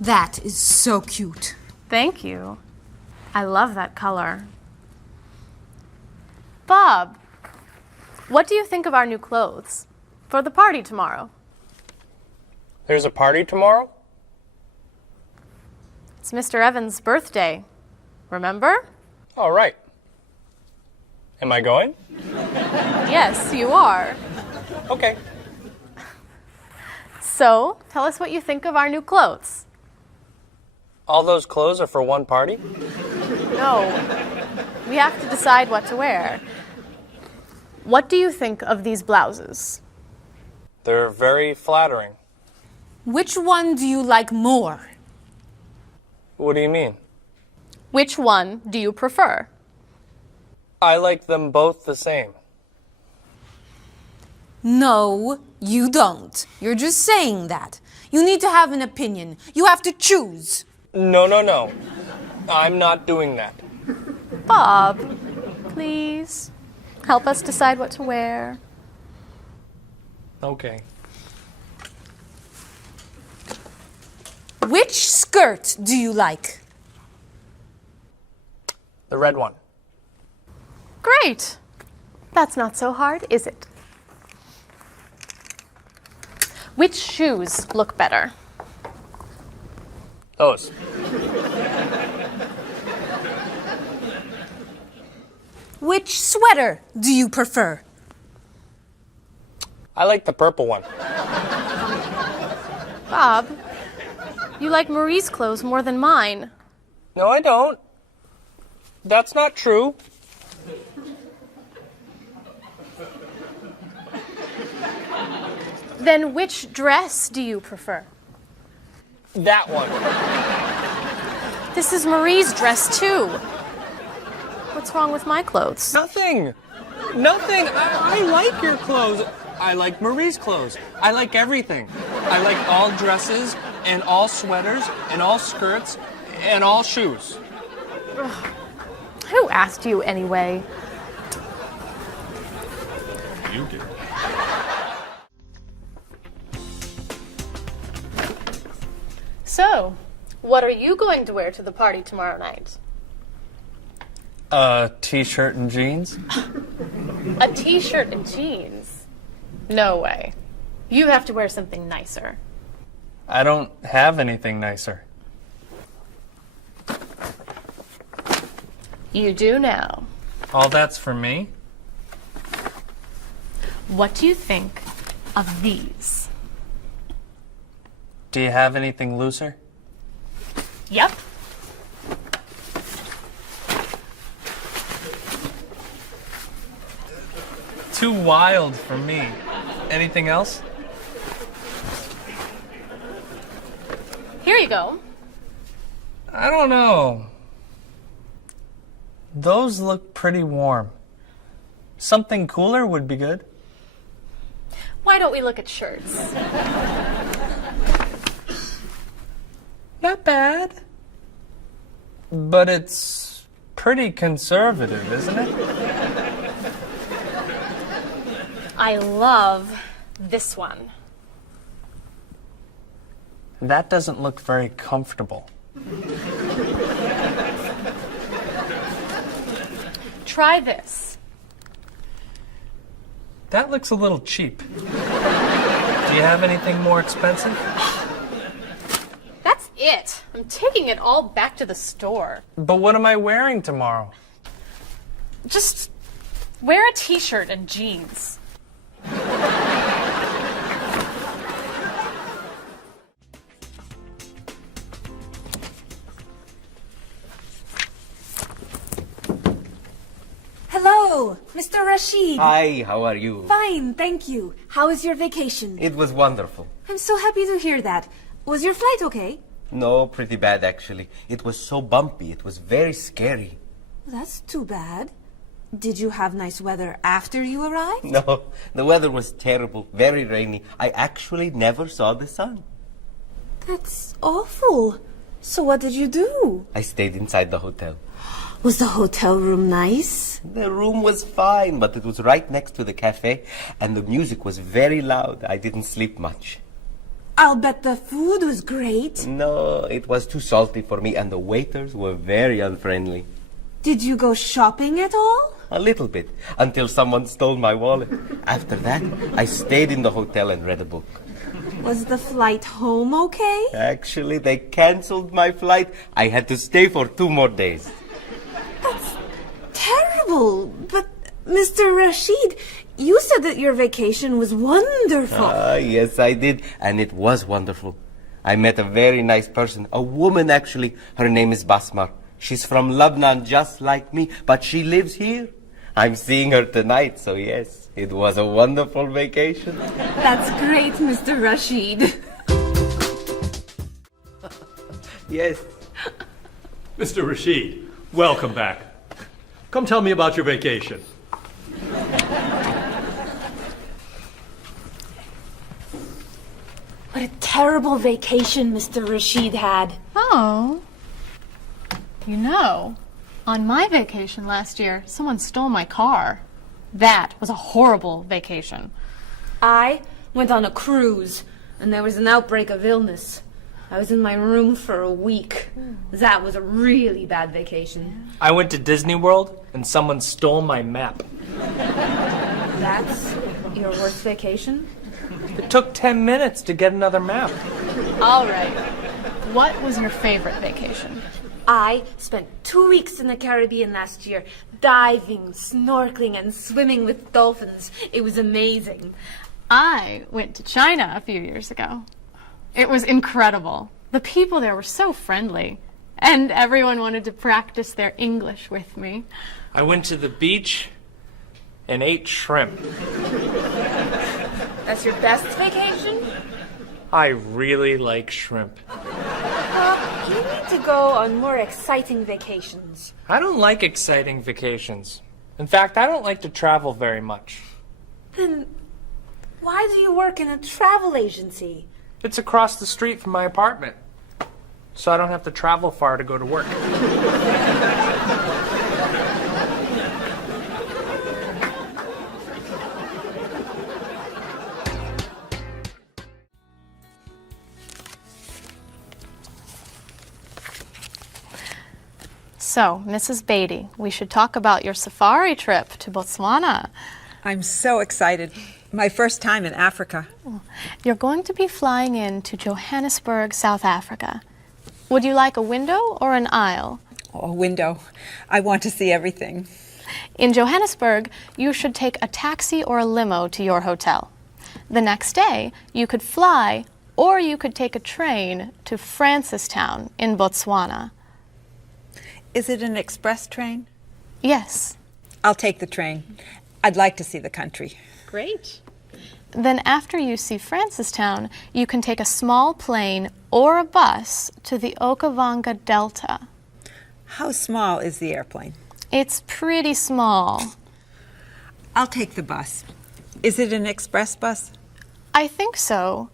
That is so cute. Thank you. I love that color. Bob, what do you think of our new clothes for the party tomorrow? There's a party tomorrow? It's Mr. Evans' birthday. Remember? All right. Am I going? Yes, you are. Okay. So, tell us what you think of our new clothes. All those clothes are for one party? No, we have to decide what to wear. What do you think of these blouses? They're very flattering. Which one do you like more? What do you mean? Which one do you prefer? I like them both the same. No, you don't. You're just saying that. You need to have an opinion. You have to choose. No. I'm not doing that. Bob, please help us decide what to wear. Okay. Which skirt do you like? The red one. Great. That's not so hard, is it? Which shoes look better? Those. Which sweater do you prefer? I like the purple one. Bob, you like Marie's clothes more than mine. No, I don't. That's not true. Then which dress do you prefer? That one. This is Marie's dress too. What's wrong with my clothes? Nothing. I like your clothes. I like Marie's clothes. I like everything. I like all dresses and all sweaters and all skirts and all shoes. Who asked you anyway? You did. So, what are you going to wear to the party tomorrow night? A t-shirt and jeans? A t-shirt and jeans? No way. You have to wear something nicer. I don't have anything nicer. You do now. All that's for me? What do you think of these? Do you have anything looser? Yep. Too wild for me. Anything else? Here you go. I don't know. Those look pretty warm. Something cooler would be good. Why don't we look at shirts? Not bad. But it's pretty conservative, isn't it? I love this one. That doesn't look very comfortable. Try this. That looks a little cheap. Do you have anything more expensive? That's it. I'm taking it all back to the store. But what am I wearing tomorrow? Just wear a t-shirt and jeans. Hello, Mr. Rashid. Hi, how are you? Fine, thank you. How was your vacation? It was wonderful. I'm so happy to hear that. Was your flight okay? No, pretty bad actually. It was so bumpy. It was very scary. That's too bad. Did you have nice weather after you arrived? No, the weather was terrible, very rainy. I actually never saw the sun. That's awful. So what did you do? I stayed inside the hotel. Was the hotel room nice? The room was fine, but it was right next to the cafe, and the music was very loud. I didn't sleep much. I'll bet the food was great. No, it was too salty for me, and the waiters were very unfriendly. Did you go shopping at all? A little bit, until someone stole my wallet. After that, I stayed in the hotel and read a book. Was the flight home okay? Actually, they canceled my flight. I had to stay for 2 more days. That's terrible. But, Mr. Rashid, you said that your vacation was wonderful. Yes, I did, and it was wonderful. I met a very nice person, a woman actually. Her name is Basmar. She's from Lebanon, just like me, but she lives here. I'm seeing her tonight, so yes, it was a wonderful vacation. That's great, Mr. Rashid. Yes. Mr. Rashid, welcome back. Come tell me about your vacation. What a terrible vacation Mr. Rashid had. Oh. You know, on my vacation last year, someone stole my car. That was a horrible vacation. I went on a cruise, and there was an outbreak of illness. I was in my room for a week. That was a really bad vacation. I went to Disney World and someone stole my map. That's your worst vacation? It took 10 minutes to get another map. All right. What was your favorite vacation? I spent 2 weeks in the Caribbean last year, diving, snorkeling, and swimming with dolphins. It was amazing. I went to China a few years ago. It was incredible. The people there were so friendly, and everyone wanted to practice their English with me. I went to the beach and ate shrimp. That's your best vacation? I really like shrimp. You need to go on more exciting vacations. I don't like exciting vacations. In fact, I don't like to travel very much. Then why do you work in a travel agency? It's across the street from my apartment, so I don't have to travel far to go to work. So, Mrs. Beatty, we should talk about your safari trip to Botswana. I'm so excited. My first time in Africa. You're going to be flying in to Johannesburg, South Africa. Would you like a window or an aisle? Oh, a window. I want to see everything. In Johannesburg, you should take a taxi or a limo to your hotel. The next day, you could fly or you could take a train to Francistown in Botswana. Is it an express train? Yes. I'll take the train. I'd like to see the country. Great. Then after you see Francistown, you can take a small plane or a bus to the Okavango Delta. How small is the airplane? It's pretty small. I'll take the bus. Is it an express bus? I think so.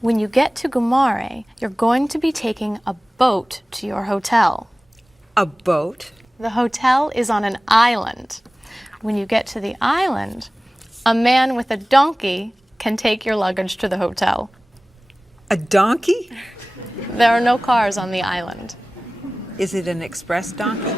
When you get to Gumare, you're going to be taking a boat to your hotel. A boat? The hotel is on an island. When you get to the island, a man with a donkey can take your luggage to the hotel. A donkey? There are no cars on the island. Is it an express donkey?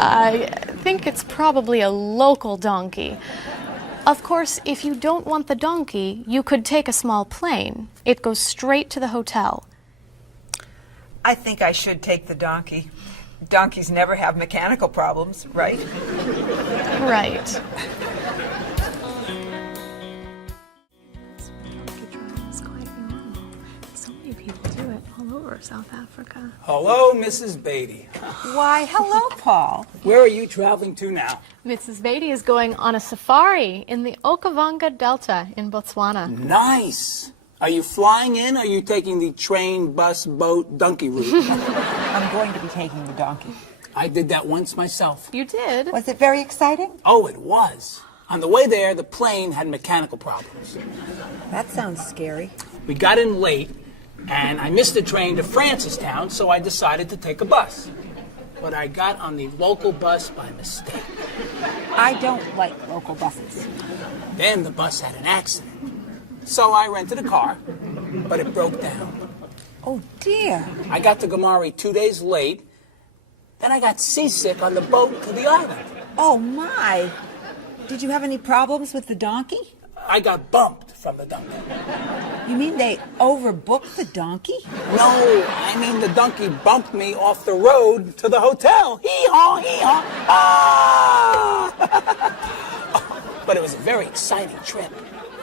I think it's probably a local donkey. Of course, if you don't want the donkey, you could take a small plane. It goes straight to the hotel. I think I should take the donkey. Donkeys never have mechanical problems, right? Right. So many people do it all over South Africa. Hello, Mrs. Beatty. Why, hello, Paul. Where are you traveling to now? Mrs. Beatty is going on a safari in the Okavango Delta in Botswana. Nice. Are you flying in or are you taking the train, bus, boat, donkey route? I'm going to be taking the donkey. I did that once myself. You did? Was it very exciting? Oh, it was. On the way there, the plane had mechanical problems. That sounds scary. We got in late, and I missed the train to Francistown, so I decided to take a bus. But I got on the local bus by mistake. I don't like local buses. Then the bus had an accident. So I rented a car, but it broke down. Oh, dear. I got to Gamari 2 days late. Then I got seasick on the boat to the island. Oh, my. Did you have any problems with the donkey? I got bumped from the donkey. You mean they overbooked the donkey? No, I mean the donkey bumped me off the road to the hotel. Hee-haw, hee-haw. Ah! But it was a very exciting trip.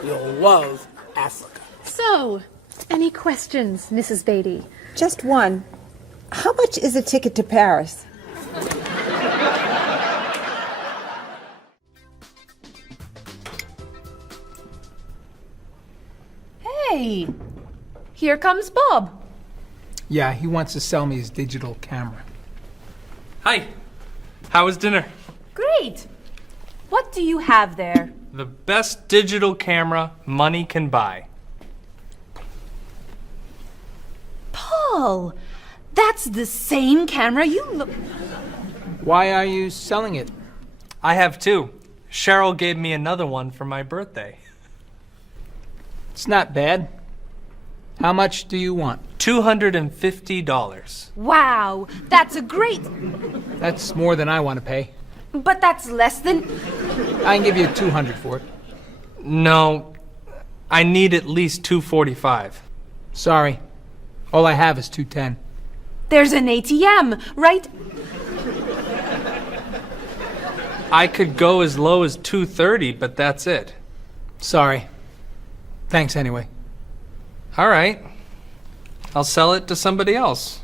You'll love Africa. So, any questions, Mrs. Beatty? Just one. How much is a ticket to Paris? Hey, here comes Bob. Yeah, he wants to sell me his digital camera. Hi. How was dinner? Great. What do you have there? The best digital camera money can buy. Paul, that's the same camera you Why are you selling it? I have two. Cheryl gave me another one for my birthday. It's not bad. How much do you want? $250. Wow, that's a great... That's more than I want to pay. But that's less than... I can give you $200 for it. No, I need at least $245. Sorry. All I have is $210. There's an ATM, right? I could go as low as $230, but that's it. Sorry. Thanks anyway. All right. I'll sell it to somebody else.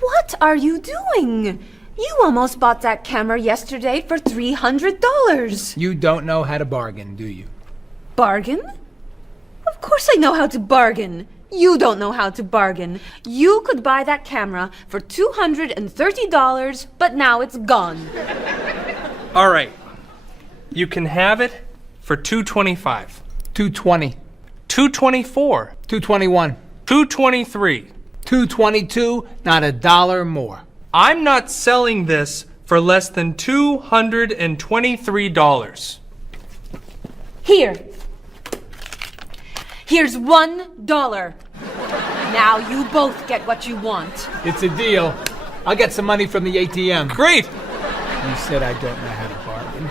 What are you doing? You almost bought that camera yesterday for $300. You don't know how to bargain, do you? Bargain? Of course I know how to bargain. You don't know how to bargain. You could buy that camera for $230, but now it's gone. All right. You can have it for $225. $220. $224. $221. $223. $222. Not a dollar more. I'm not selling this for less than $223. Here. Here's $1. Now you both get what you want. It's a deal. I'll get some money from the ATM. Great. You said I don't know how to bargain.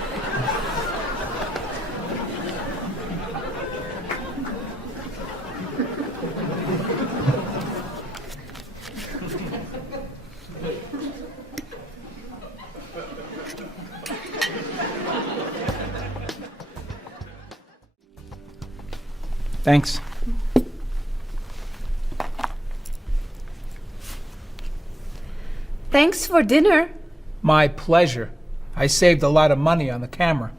Thanks. Thanks for dinner. My pleasure. I saved a lot of money on the camera.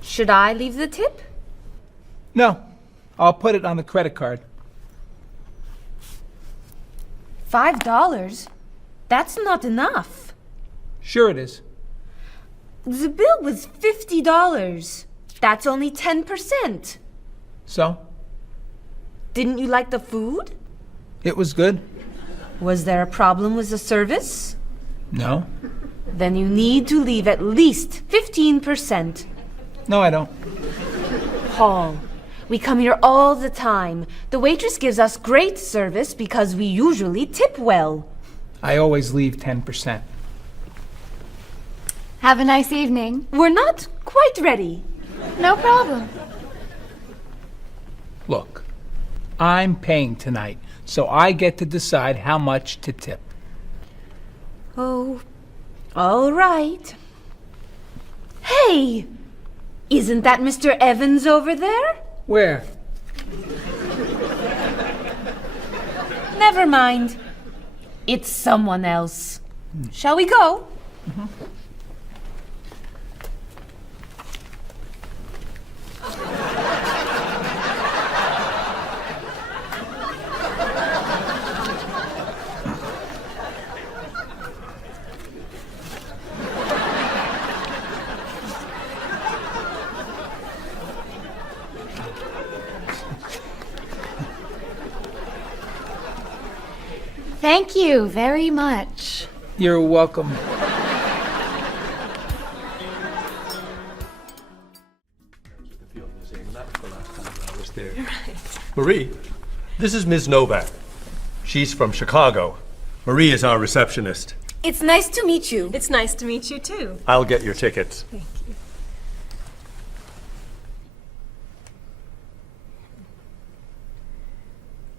Should I leave the tip? No, I'll put it on the credit card. $5? That's not enough. Sure it is. The bill was $50. That's only 10%. So? Didn't you like the food? It was good? Was there a problem with the service? No. Then you need to leave at least 15%. No, I don't. Paul, we come here all the time. The waitress gives us great service because we usually tip well. I always leave 10%. Have a nice evening. We're not quite ready. No problem. Look, I'm paying tonight, so I get to decide how much to tip. Oh, all right. Hey, isn't that Mr. Evans over there? Where? Never mind. It's someone else. Shall we go? Thank you very much. You're welcome. the last time I was there. Marie, this is Ms. Novak. She's from Chicago. Marie is our receptionist. It's nice to meet you. It's nice to meet you, too. I'll get your tickets. Thank you.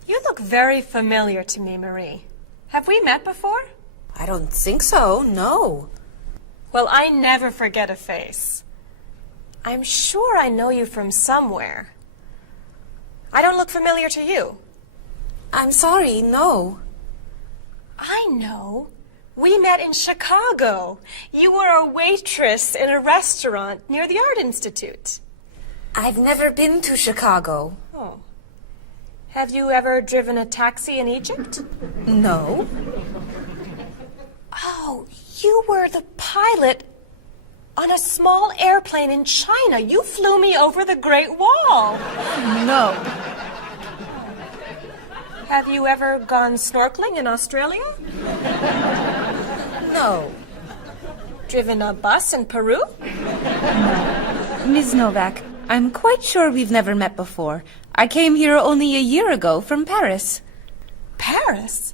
You look very familiar to me, Marie. Have we met before? I don't think so, no. Well, I never forget a face. I'm sure I know you from somewhere. I don't look familiar to you. I'm sorry, no. I know. We met in Chicago. You were a waitress in a restaurant near the Art Institute. I've never been to Chicago. Oh. Have you ever driven a taxi in Egypt? No. Oh, you were the pilot on a small airplane in China. You flew me over the Great Wall. No. Have you ever gone snorkeling in Australia? No. Driven a bus in Peru? Ms. Novak, I'm quite sure we've never met before. I came here only a year ago from Paris. Paris?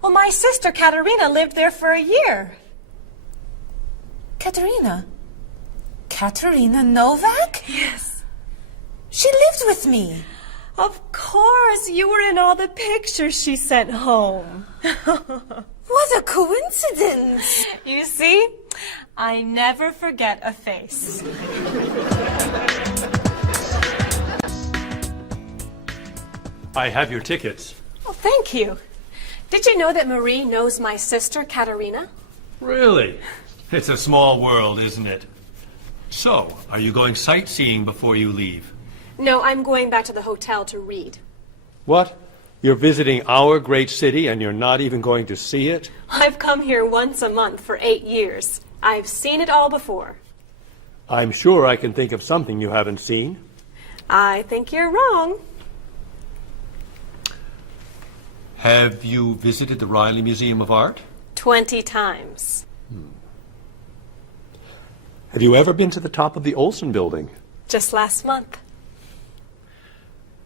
Well, my sister Katerina lived there for a year. Katerina? Katerina Novak? Yes. She lived with me. Of course, you were in all the pictures she sent home. What a coincidence. You see, I never forget a face. I have your tickets. Oh, thank you. Did you know that Marie knows my sister Katerina? Really? It's a small world, isn't it? So, are you going sightseeing before you leave? No, I'm going back to the hotel to read. What? You're visiting our great city and you're not even going to see it? I've come here once a month for 8 years. I've seen it all before. I'm sure I can think of something you haven't seen. I think you're wrong. Have you visited the Riley Museum of Art? 20 times. Have you ever been to the top of the Olson building? Just last month.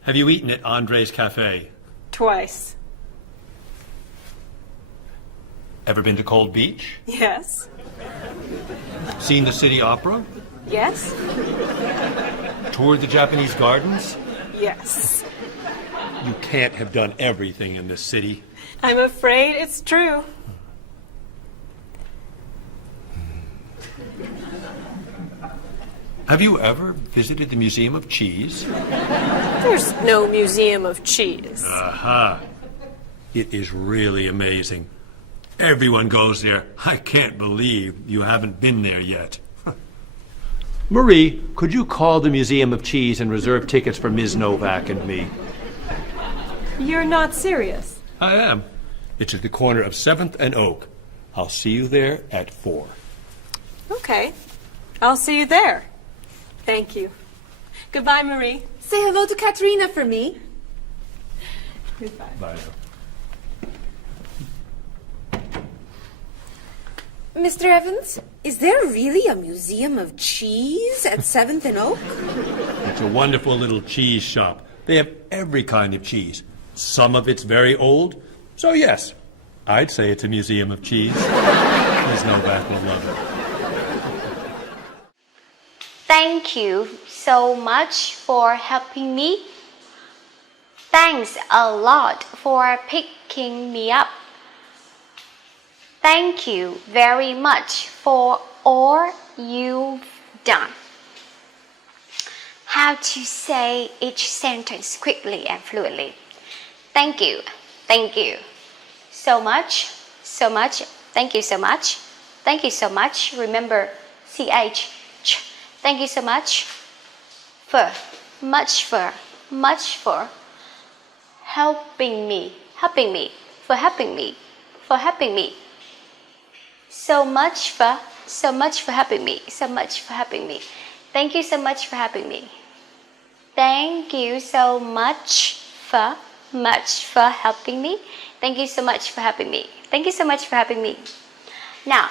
Have you eaten at Andre's Cafe? Twice. Ever been to Cold Beach? Yes. Seen the City Opera? Yes. Toured the Japanese gardens? Yes. You can't have done everything in this city. I'm afraid it's true. Have you ever visited the Museum of Cheese? There's no museum of cheese. Aha. It is really amazing. Everyone goes there. I can't believe you haven't been there yet. Marie, could you call the Museum of Cheese and reserve tickets for Ms. Novak and me? You're not serious. I am. It's at the corner of 7th and Oak. I'll see you there at 4. Okay. I'll see you there. Thank you. Goodbye, Marie. Say hello to Katerina for me. Goodbye. Bye. Mr. Evans, is there really a museum of cheese at 7th and Oak? It's a wonderful little cheese shop. They have every kind of cheese. Some of it's very old. So yes, I'd say it's a museum of cheese. Ms. Novak will love it. Thank you so much for helping me. Thanks a lot for picking me up. Thank you very much for all you've done. How to say each sentence quickly and fluently. Thank you. Thank you. So much. So much. Thank you so much. Thank you so much. Remember CH. Thank you so much. For. Much for. Much for. Helping me. Helping me. For helping me. For helping me. So much for. So much for helping me. So much for helping me. Thank you so much for helping me. Thank you so much for helping me. Thank you so much for helping me. Thank you so much for helping me. Now,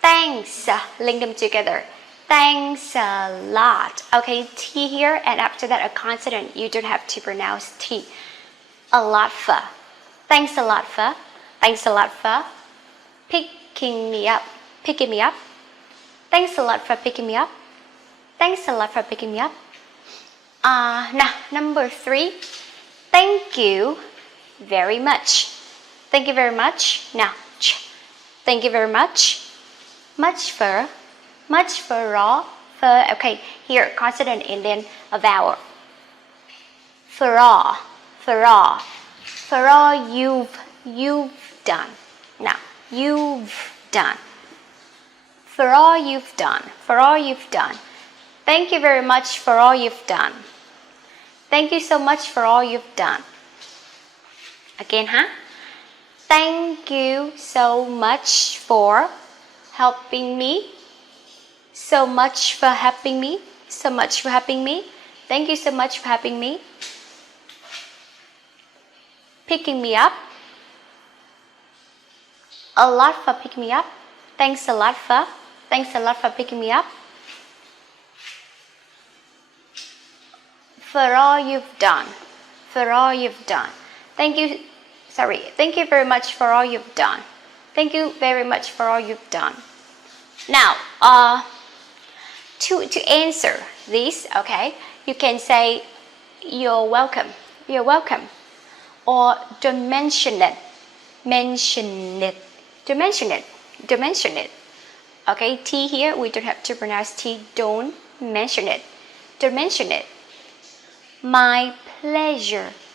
thanks. Link them together. Thanks a lot. Okay, T here, and after that a consonant. You don't have to pronounce T. A lot for. Thanks a lot for. Thanks a lot for picking me up. Picking me up. Thanks a lot for picking me up. Thanks a lot for picking me up. Now, number 3. Thank you very much. Thank you very much. Now, thank you very much. Much for raw. For, okay, here, consonant and then a vowel. For all you've done. Now, you've done. For all you've done. For all you've done. Thank you very much for all you've done. Thank you so much for all you've done. Again, huh? Thank you so much for helping me. So much for helping me. So much for helping me. Thank you so much for helping me. Picking me up. A lot for picking me up. Thanks a lot for. Thanks a lot for picking me up. For all you've done. For all you've done. Thank you very much for all you've done. Thank you very much for all you've done. Now, to answer this, okay, you can say you're welcome. You're welcome. Or don't mention it. Mention it. Don't mention it. Don't mention it. Okay, T here, we don't have to pronounce T. Don't mention it. Don't mention it. My pleasure.